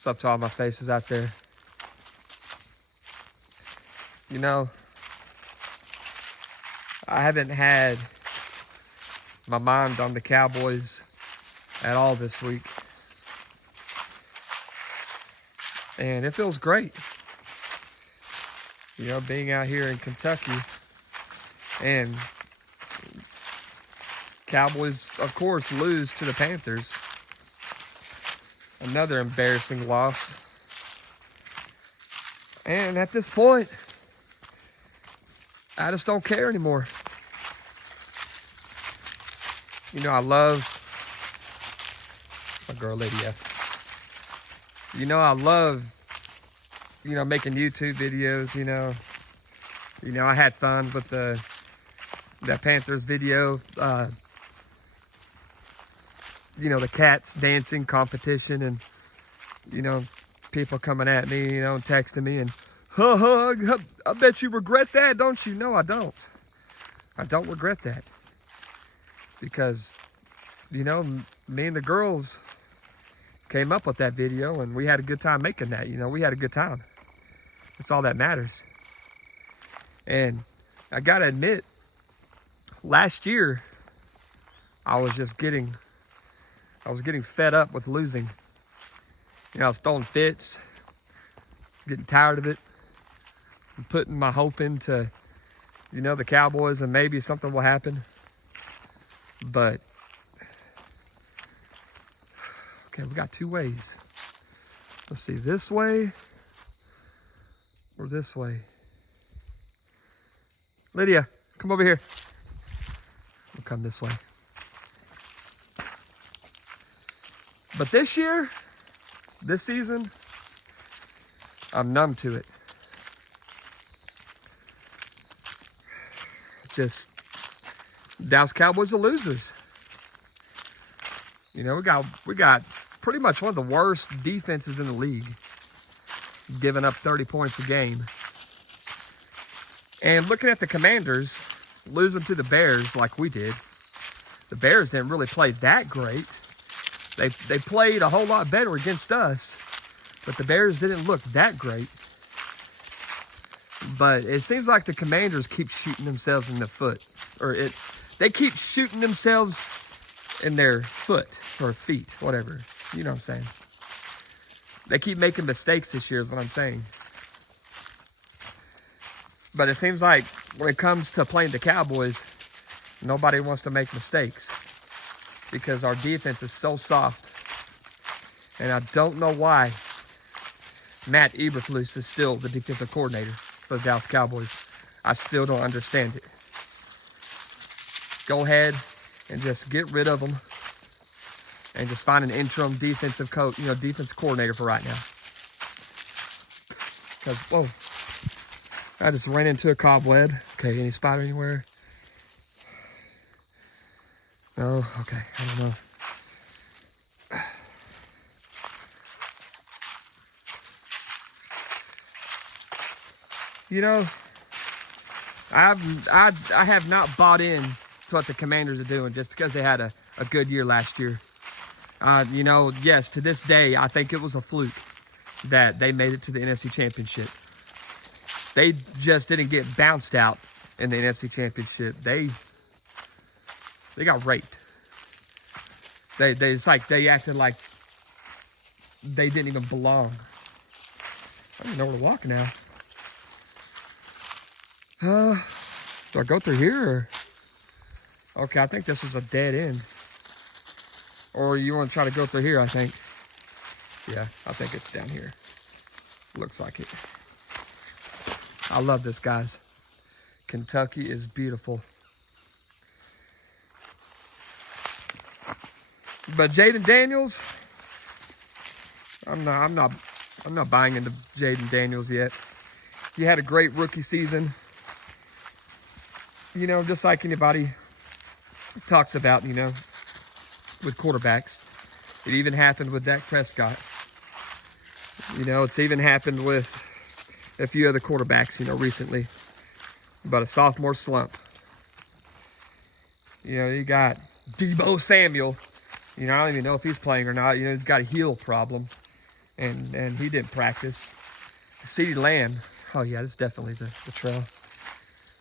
What's up to all my faces out there? You know, I haven't had my mind on the Cowboys at all this week. And it feels great. You know, being out here in Kentucky and Cowboys, of course, lose to the Panthers. Another embarrassing loss. And at this point, I just don't care anymore. You know, I love my girl Lydia. You know, I love, making YouTube videos, You know, I had fun with that Panthers video. The cats dancing competition and, people coming at me, and texting me and, I bet you regret that, don't you? No, I don't. I don't regret that. Because, me and the girls came up with that video and we had a good time making that. We had a good time. That's all that matters. And I gotta admit, last year, I was getting fed up with losing. I was throwing fits, getting tired of it, and putting my hope into, the Cowboys and maybe something will happen. But, okay, we got two ways. Let's see, this way or this way. Lydia, come over here. We'll come this way. But this year, this season, I'm numb to it. Dallas Cowboys are losers. We got pretty much one of the worst defenses in the league, giving up 30 points a game. And looking at the Commanders losing to the Bears like we did, the Bears didn't really play that great. They played a whole lot better against us, but the Bears didn't look that great. But it seems like the Commanders keep shooting themselves in the foot. They keep shooting themselves in their foot or feet, whatever. You know what I'm saying? They keep making mistakes this year is what I'm saying. But it seems like when it comes to playing the Cowboys, nobody wants to make mistakes because our defense is so soft. And I don't know why Matt Eberflus is still the defensive coordinator for the Dallas Cowboys. I still don't understand it. Go ahead and just get rid of them and just find an interim defensive coach, defensive coordinator for right now. Because, whoa, I just ran into a cobweb. Okay, any spider anywhere? No? Okay, I don't know. I have not bought in to what the Commanders are doing just because they had a good year last year. Yes, to this day, I think it was a fluke that they made it to the NFC Championship. They just didn't get bounced out in the NFC Championship. They got raped. It's like they acted like they didn't even belong. I don't even know where to walk now. Do I go through here or? Okay, I think this is a dead end. Or you want to try to go through here, I think. Yeah, I think it's down here. Looks like it. I love this, guys. Kentucky is beautiful. But Jaden Daniels, I'm not buying into Jaden Daniels yet. He had a great rookie season. Just like anybody talks about, with quarterbacks. It even happened with Dak Prescott. It's even happened with a few other quarterbacks, recently. But a sophomore slump. You got Deebo Samuel. I don't even know if he's playing or not. He's got a heel problem. and he didn't practice. Ceedee Lamb, oh yeah, this is definitely the trail.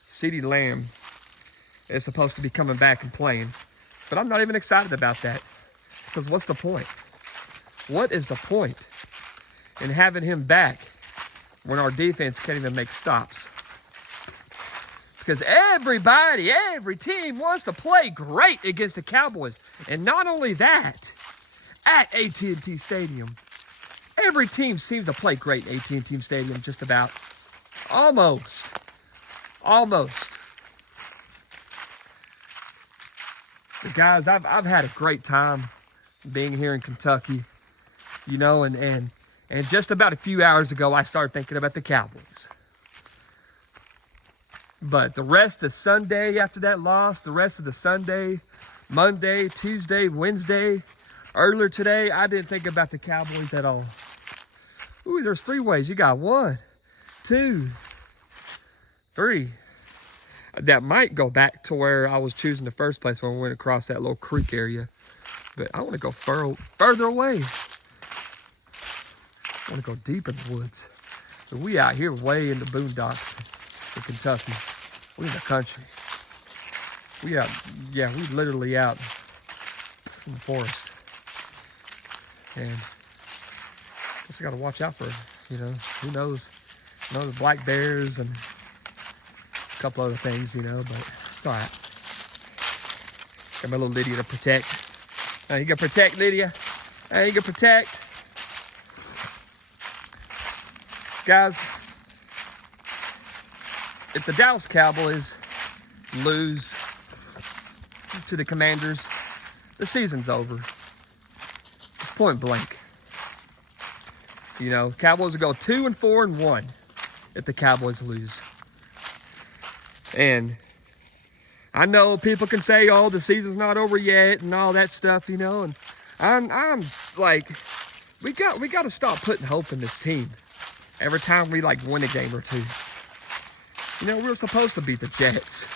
Ceedee Lamb is supposed to be coming back and playing, but I'm not even excited about that, because what's the point? What is the point in having him back when our defense can't even make stops? Because every team wants to play great against the Cowboys. And not only that, at AT&T Stadium, every team seems to play great at AT&T Stadium, just about. Almost. But guys, I've had a great time being here in Kentucky, you know, and just about a few hours ago, I started thinking about the Cowboys. But the rest of Sunday after that loss, the rest of the Sunday, Monday, Tuesday, Wednesday, earlier today, I didn't think about the Cowboys at all. Ooh, there's 3 ways. You got 1, 2, 3. That might go back to where I was choosing the first place when we went across that little creek area. But I want to go further away. I want to go deep in the woods. So we out here way in the boondocks in Kentucky. We in the country. We literally out in the forest. And just got to watch out for, you know, who knows? You know, the black bears and a couple other things, you know, but it's all right. Got my little Lydia to protect. You can protect, Lydia. You can protect. Guys, if the Dallas Cowboys lose to the Commanders, the season's over. It's point blank. You know, Cowboys will go 2-4-1 if the Cowboys lose. And I know people can say, "Oh, the season's not over yet," and all that stuff, you know. And I'm like, we got to stop putting hope in this team every time we like win a game or two. You know, we were supposed to beat the Jets,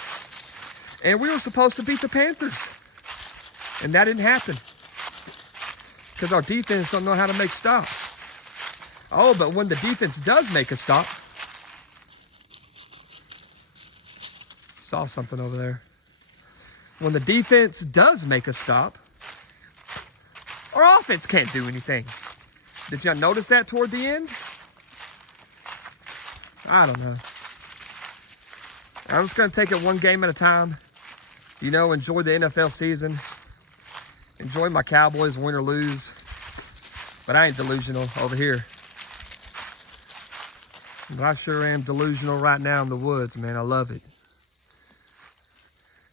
and we were supposed to beat the Panthers, and that didn't happen because our defense don't know how to make stops. Oh, but when the defense does make a stop, saw something over there. When the defense does make a stop, our offense can't do anything. Did y'all notice that toward the end? I don't know. I'm just going to take it one game at a time. You know, enjoy the NFL season. Enjoy my Cowboys, win or lose. But I ain't delusional over here. But I sure am delusional right now in the woods, man. I love it.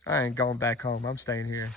I ain't going back home. I'm staying here.